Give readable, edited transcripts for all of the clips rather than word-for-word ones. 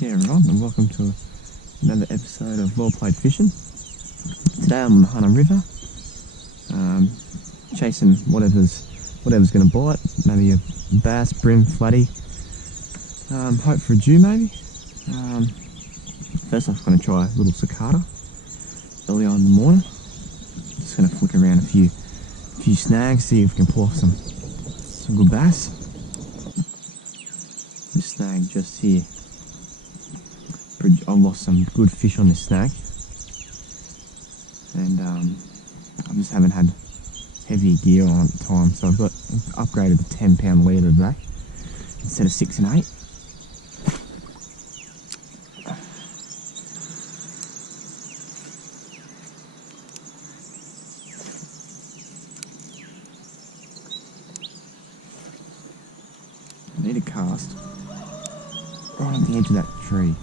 Yeah, right, and welcome to another episode of Well Played Fishing. Today I'm on the Hunter River, chasing whatever's going to bite. Maybe a bass, brim, flatty. Hope for a Jew maybe. First off, I'm going to try a little cicada early on in the morning. Just going to flick around a few snags, see if we can pull off some good bass. This snag just here. I lost some good fish on this snag, and I just haven't had heavy gear on at the time, so I've got upgraded to 10-pound leader today instead of 6 and 8. I need a cast right on the edge of that tree.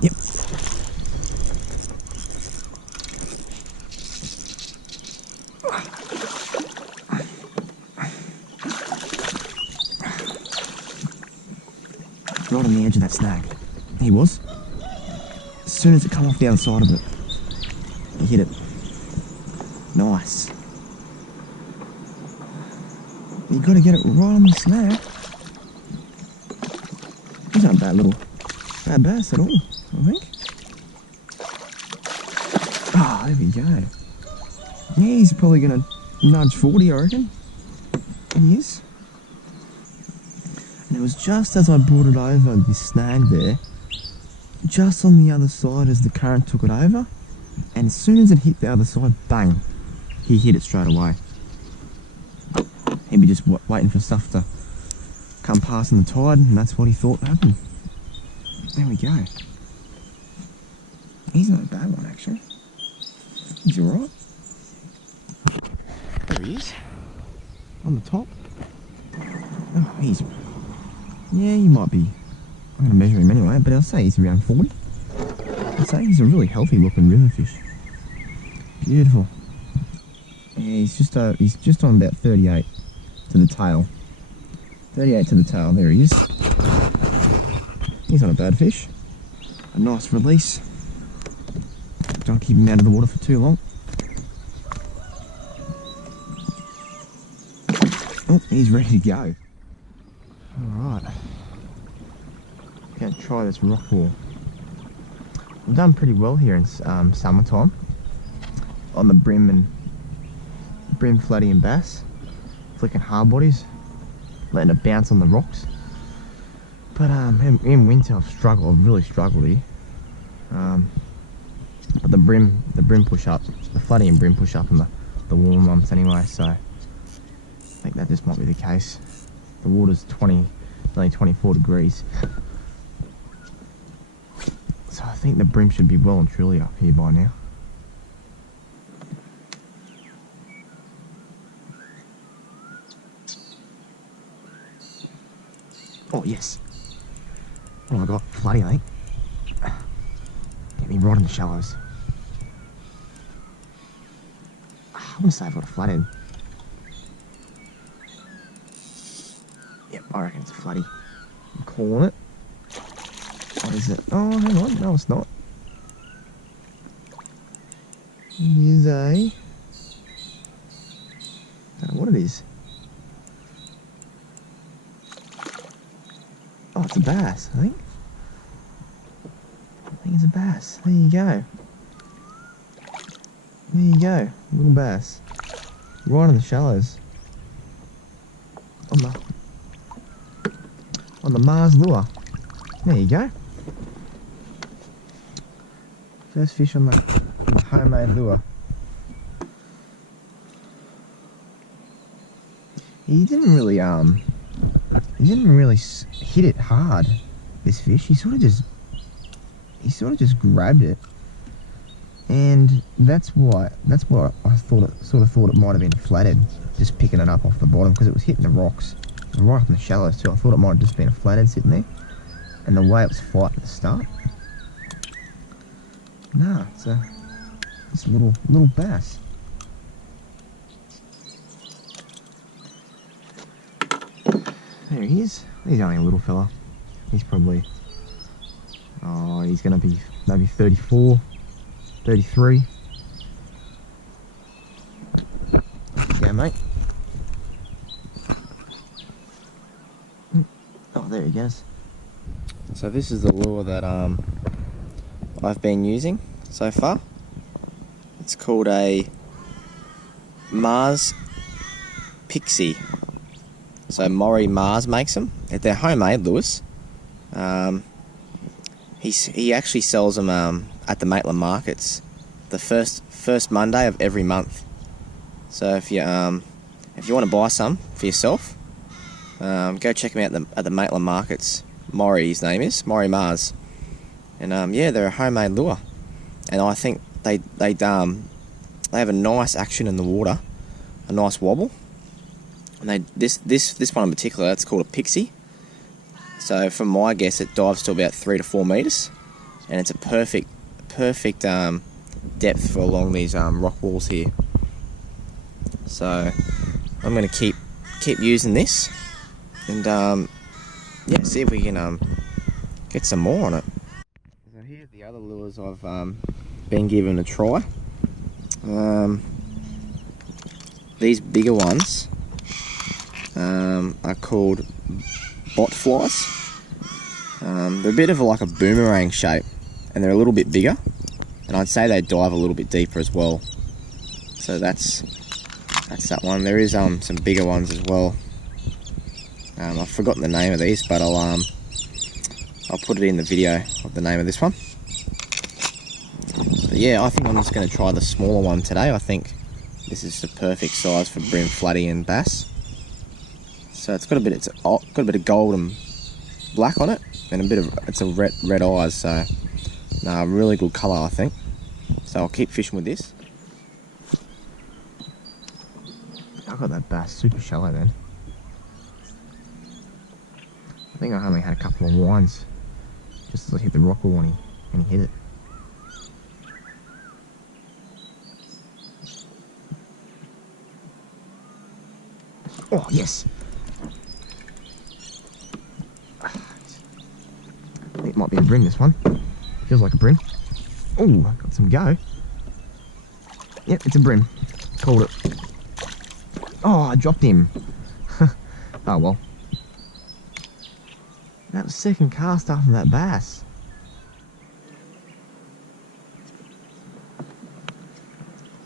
Yep. Right on the edge of that snag. He was. As soon as it come off the other side of it, he hit it. Nice. You got to get it right on the snag. He's not a bad bass at all, I think. Ah, there we go. Yeah, he's probably going to nudge 40, I reckon. He is. And it was just as I brought it over this snag there, just on the other side as the current took it over, and as soon as it hit the other side, bang, he hit it straight away. He'd be just waiting for stuff to come past in the tide, and that's what he thought happened. There we go. He's not a bad one, actually. He's alright. There he is. On the top. Oh, yeah, he might be. I'm going to measure him anyway, but I'll say he's around 40. I'd say he's a really healthy looking river fish. Beautiful. Yeah, he's just on about 38 to the tail. 38 to the tail, there he is. He's not a bad fish. A nice release. Don't keep him out of the water for too long. Oh, he's ready to go. Alright. Going to try this rock wall. I've done pretty well here in summertime on the brim, flatty and bass. Flicking hard bodies, letting it bounce on the rocks. But in winter I've really struggled here. But the brim push up, the flatty and brim push up in the warm months anyway, so I think that just might be the case. The water's only 24 degrees. So I think the brim should be well and truly up here by now. Oh yes. What have I got? Flatty, I think. Get me right in the shallows. I want to say I've got a flathead. Yep, I reckon it's a flatty. I'm calling it. What is it? Oh, hang on. No, it's not. It is a... I don't know what it is. Oh, it's a bass, I think. I think it's a bass. There you go. There you go. Little bass. Right in the shallows. On the Marz lure. There you go. First fish on the homemade lure. He didn't really hit it hard, this fish. He sort of just grabbed it, and that's what I thought it might have been a flathead, just picking it up off the bottom, because it was hitting the rocks right in the shallows too. I thought it might have just been a flathead sitting there, and the way it was fighting at the start, Nah, it's a little bass. There he is. He's only a little fella. He's probably, oh, he's gonna be maybe 34, 33. Yeah, mate. Oh, there he goes. So this is the lure that I've been using so far. It's called a Marz Pixie. So Maurie Marsden makes them. They're homemade lures. He actually sells them at the Maitland markets the first Monday of every month. So if you want to buy some for yourself, go check him out at the Maitland markets. Maurie, his name is Maurie Marsden, and yeah, they're a homemade lure, and I think they have a nice action in the water, a nice wobble, and this one in particular, it's called a Pixie. So from my guess, it dives to about 3 to 4 meters, and it's a perfect depth for along these rock walls here. So I'm going to keep using this, and yeah, see if we can get some more on it. So here's the other lures I've been given a try. These bigger ones are called bot flies. They're a bit of like a boomerang shape, and they're a little bit bigger, and I'd say they dive a little bit deeper as well. So that's that one. There is some bigger ones as well. I've forgotten the name of these, but I'll put it in the video of the name of this one. But yeah, I think I'm just going to try the smaller one today. I think this is the perfect size for brim, flatty, and bass. So it's got a bit of gold and black on it, and it's a red eyes. So no, really good colour, I think. So I'll keep fishing with this. I got that bass super shallow then. I think I only had a couple of winds just as I hit the rock wall and he hit it. Oh, yes! I think it might be a brim, this one. Feels like a brim. Oh, got some go. Yep, it's a brim. Called it. Oh, I dropped him. Oh well. That was second cast after that bass.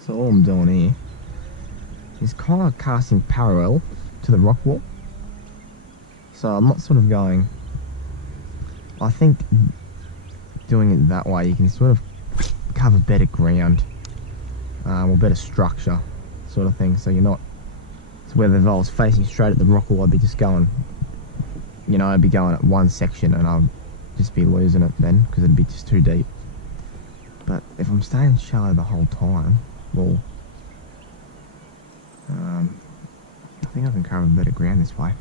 So all I'm doing here is kind of casting parallel to the rock wall. So I'm not sort of going, I think doing it that way you can sort of cover better ground, or better structure sort of thing. So you're not, so whether if I was facing straight at the rock wall, I'd be just going, you know, I'd be going at one section and I'd just be losing it then because it'd be just too deep. But if I'm staying shallow the whole time, well, I think I can cover better ground this way.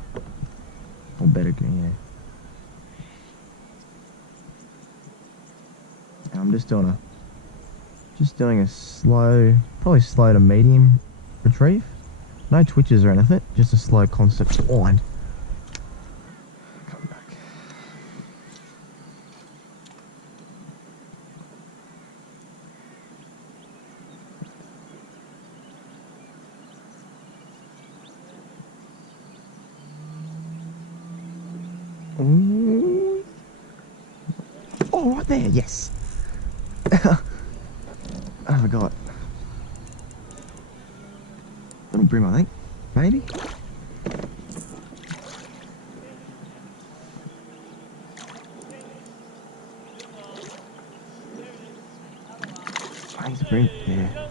Or better ground, yeah. And I'm just doing a slow, probably slow to medium retrieve. No twitches or anything, just a slow constant wind. Come back. Ooh. Oh, right there, yes. I forgot. Little brim, I think. Maybe. I think it's a brim, yeah.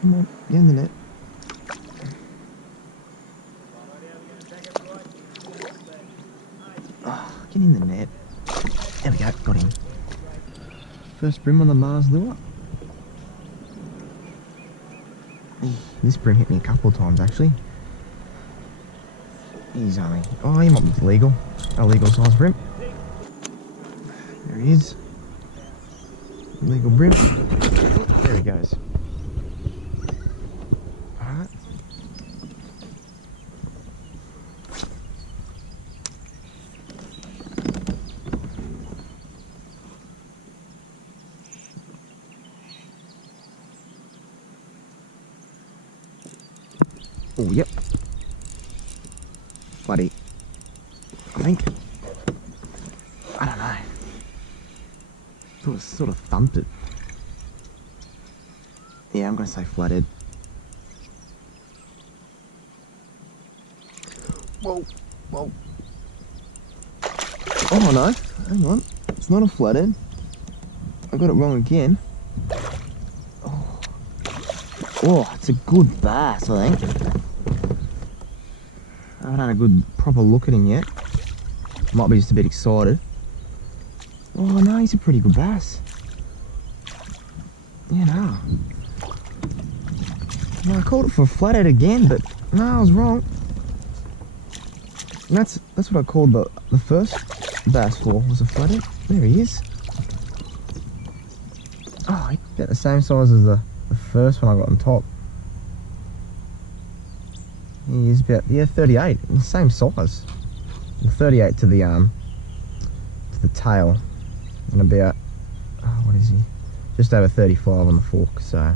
Come on, get in the net. Oh, get in the net. There we go, got him. First brim on the Marz lure. This brim hit me a couple of times actually. He's only, oh, he might be legal. A legal size brim. There he is. Legal brim. There he goes. Alright. Oh, yep. Bloody, I think. I don't know. Sort of thumped it. Yeah, I'm gonna say flathead. Whoa, whoa. Oh no, hang on. It's not a flathead. I got it wrong again. Oh, it's a good bass, I think. I haven't had a good proper look at him yet. Might be just a bit excited. Oh no, he's a pretty good bass. Yeah, no. No, I called it for a flathead again, but no, I was wrong. And that's what I called the first bass for, was a flathead. There he is. Oh, he's about the same size as the first one I got on top. He is about, yeah, 38, the same size. 38 to the tail, and about, oh, what is he? Just over 35 on the fork, so.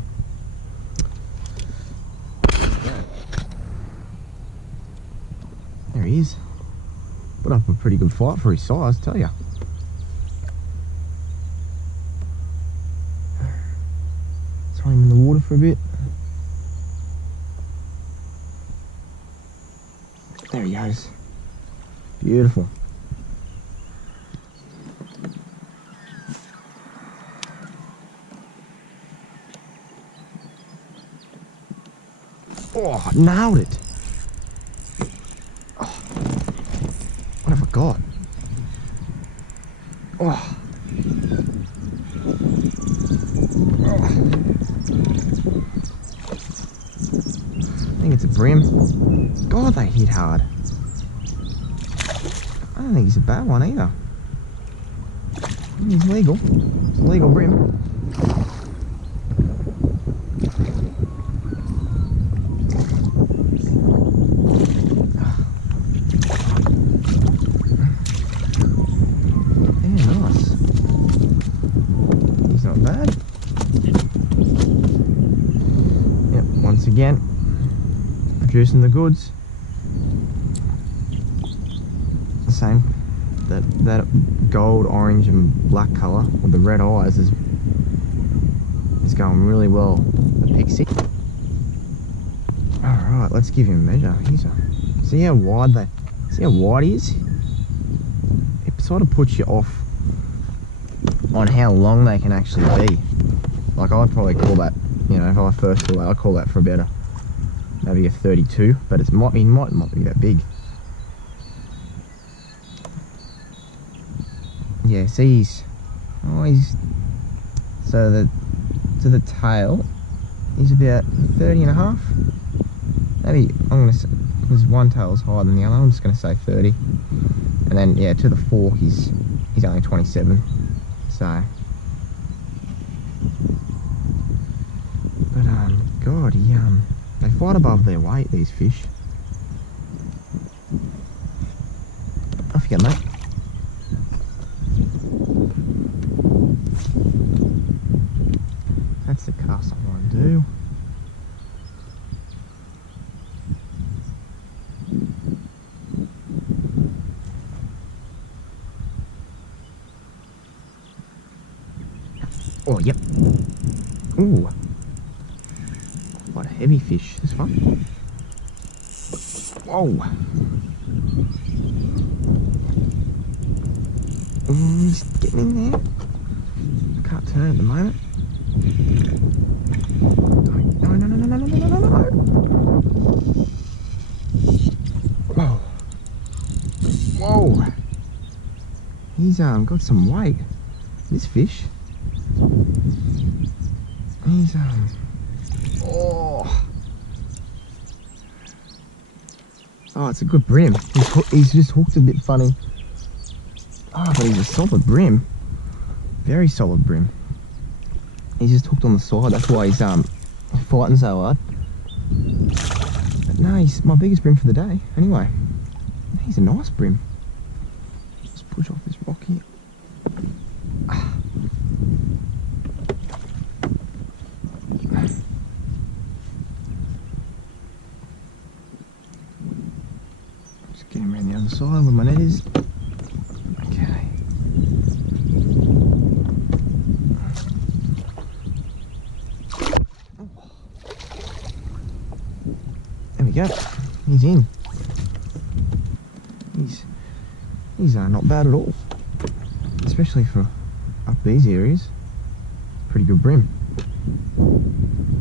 There he is. Put up a pretty good fight for his size, tell ya. Throw him in the water for a bit. There he goes. Beautiful. Oh, nailed it. Oh, what have I got? Oh. Oh. I think it's a brim. God, they hit hard. I don't think he's a bad one either. He's legal. It's a legal brim. Yeah, nice. He's not bad. Yep, once again, producing the goods. Same, that gold, orange and black colour with the red eyes is going really well, the Pixie. Alright, let's give him a measure. See how wide he is? It sort of puts you off on how long they can actually be. Like, I'd probably call that, you know, if I first saw that, I'd call that for about maybe a 32, but it might be that big. Yeah, see, so to the tail, he's about 30 and a half. Maybe, I'm going to say, because one tail is higher than the other, I'm just going to say 30. And then, yeah, to the fork, he's only 27. So, but, God, they fight above their weight, these fish. Off you go, mate. That's the cast I want to do. Oh, yep. Ooh. What a heavy fish. This one. Whoa. He's getting in there. I can't turn at the moment. No. Whoa. Whoa. He's got some weight. This fish. He's oh. Oh, it's a good brim. He's just hooked a bit funny. Oh, but he's a solid brim. Very solid brim. He's just hooked on the side. That's why he's fighting so hard. But no, he's my biggest brim for the day. Anyway, he's a nice brim. Let's push off this rock here. Just get him around the other side where my net is. Okay. There we go. He's in. He's not bad at all, especially for up these areas. Pretty good brim.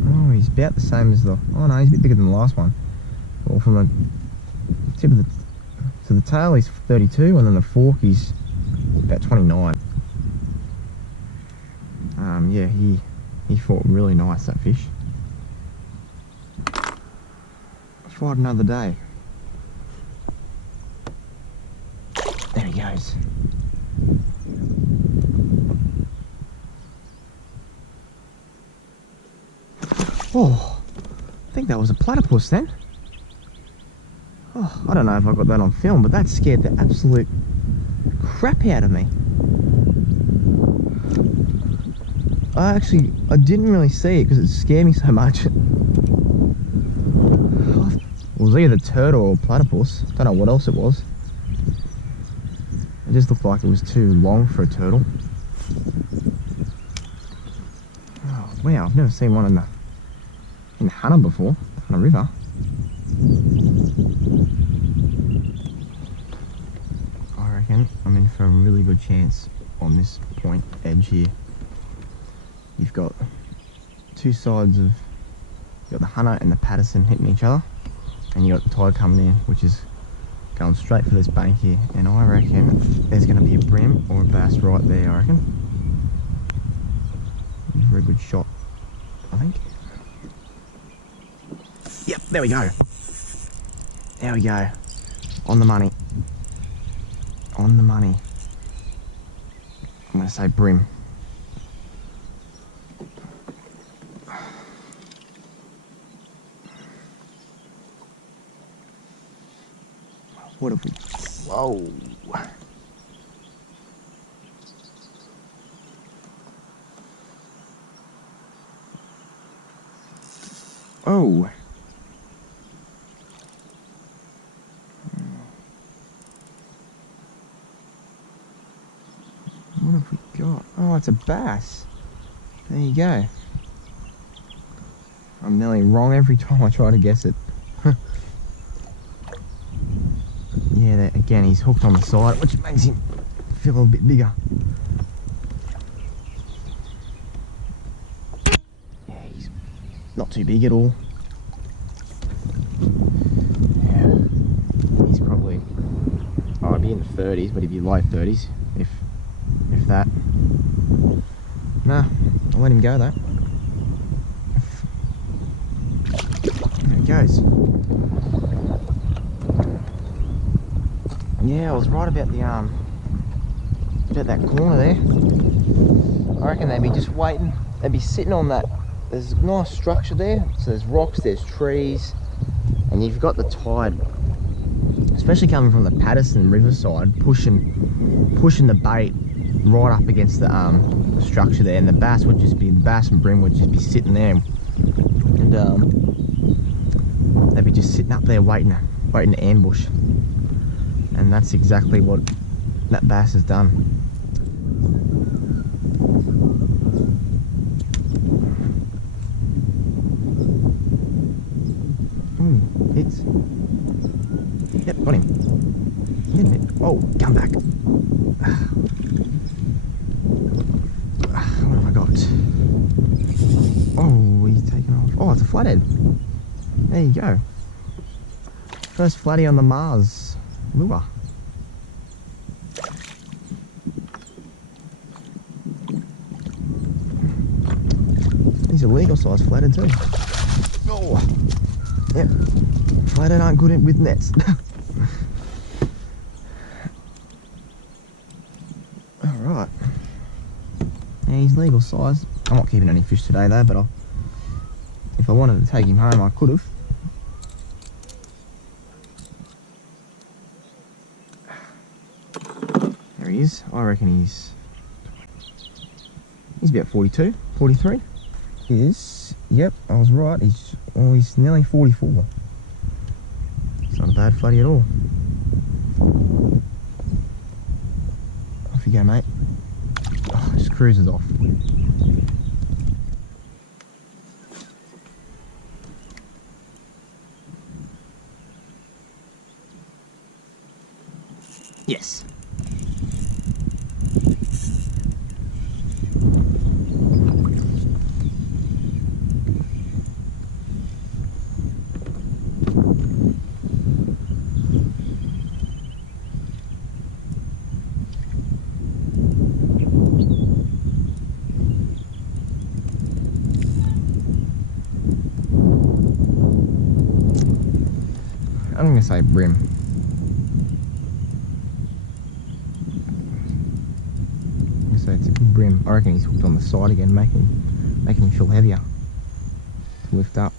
Oh, he's about the same as the. Oh no, he's a bit bigger than the last one. Well, from the tip of the to the tail, he's 32, and then the fork he's about 29. Yeah, he fought really nice, that fish. Let's ride another day. There he goes. Oh, I think that was a platypus then. Oh, I don't know if I got that on film, but that scared the absolute crap out of me. I didn't really see it because it scared me so much. It was either turtle or platypus. Don't know what else it was. It just looked like it was too long for a turtle. Oh wow, I've never seen one in the Hunter before, on a river. I reckon I'm in for a really good chance on this point edge here. You've got two sides of, you've got the Hunter and the Patterson hitting each other, and you got the tide coming in, which is going straight for this bank here, and I reckon there's going to be a brim or a bass right there, I reckon. Very good shot, I think. Yep, there we go. There we go. On the money. On the money. I'm going to say brim. What have we... Whoa. Oh. What have we got? Oh, it's a bass. There you go. I'm nearly wrong every time I try to guess it. Yeah, again, he's hooked on the side, which makes him feel a little bit bigger. Yeah, he's not too big at all. Yeah, he's probably, oh, I'd be in the 30s, but he'd be low 30s, if that. Nah, I'll let him go though. There he goes. Yeah, I was right about the about that corner there. I reckon they'd be just waiting. They'd be sitting on that. There's a nice structure there. So there's rocks, there's trees, and you've got the tide, especially coming from the Patterson riverside, pushing the bait right up against the structure there, and the bass would just be, the bass and brim would just be sitting there, and they'd be just sitting up there waiting to ambush. And that's exactly what that bass has done. Hits. Yep, got him. Oh, come back. What have I got? Oh, he's taken off. Oh, it's a flathead. There you go. First flatty on the Marz lure. These are legal size flathead too. Oh, yep. Flathead aren't good with nets. he's legal size. I'm not keeping any fish today though, but if I wanted to take him home, I could have. There he is. I reckon he's about 42, 43. He is. Yep, I was right. He's nearly 44. It's not a bad floaty at all. Off you go, mate. Oh, just cruises off. Yes. I'm going to say brim. So it's a good brim. I reckon he's hooked on the side again, making him feel heavier to lift up.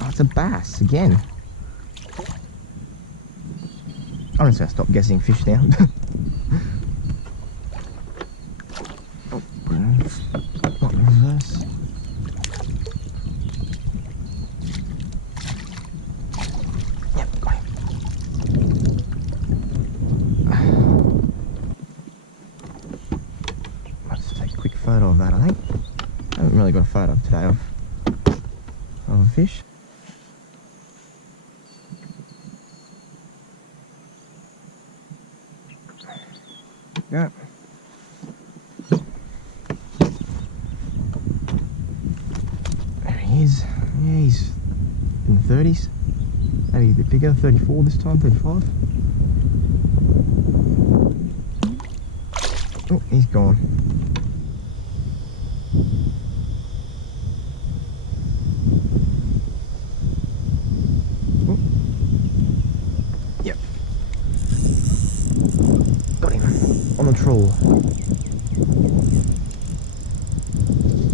Oh, it's a bass again. I'm just going to stop guessing fish now. Oh, not in reverse. Yep, got him. Photo of that, I think. I haven't really got a photo today of a fish. Go. There he is. Yeah, he's in the 30s. Maybe a bit bigger, 34 this time, 35. Oh, he's gone. Yep. Got him on the trawl.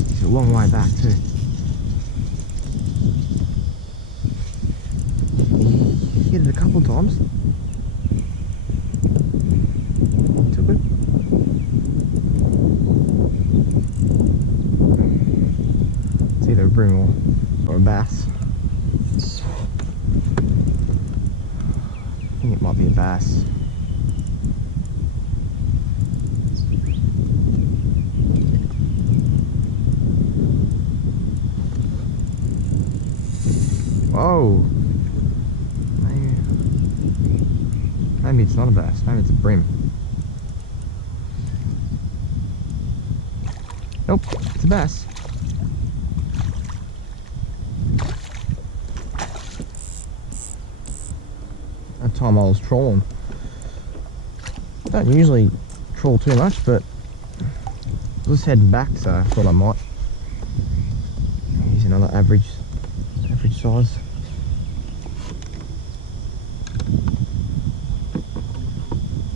He's a long way back too. He hit it a couple of times. Took it. It's either a brim or a bass. I think it might be a bass. Whoa! Maybe it's not a bass, maybe it's a brim. Nope, it's a bass. That time I was trawling. I don't usually trawl too much, but I was heading back, so I thought I might use another average size.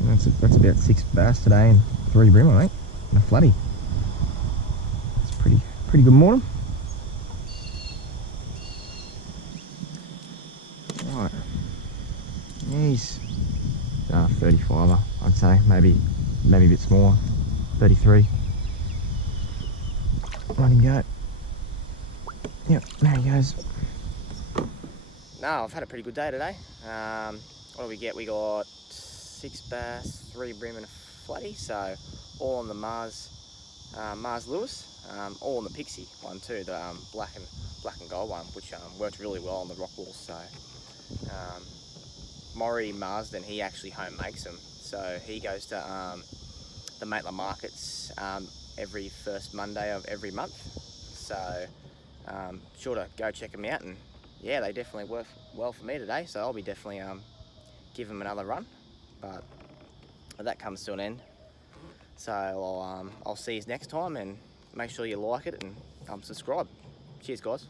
And that's about 6 bass today and 3 brim, I think, and a flatty. It's pretty good morning. Right. Yeah, he's 35er, I'd say, maybe a bit smaller, 33. Let him go. Yep, there he goes. No, I've had a pretty good day today. What do we get? We got 6 bass, 3 brim and a flatty, so all on the Marz Lewis, all on the Pixie one too, the black and gold one, which worked really well on the rock walls. So Maurie Marsden, he actually home makes them, so he goes to the Maitland markets every first Monday of every month, so sure to go check them out. And yeah, they definitely work well for me today, so I'll be definitely give them another run, but that comes to an end. So I'll see you next time, and make sure you like it and subscribe. Cheers, guys.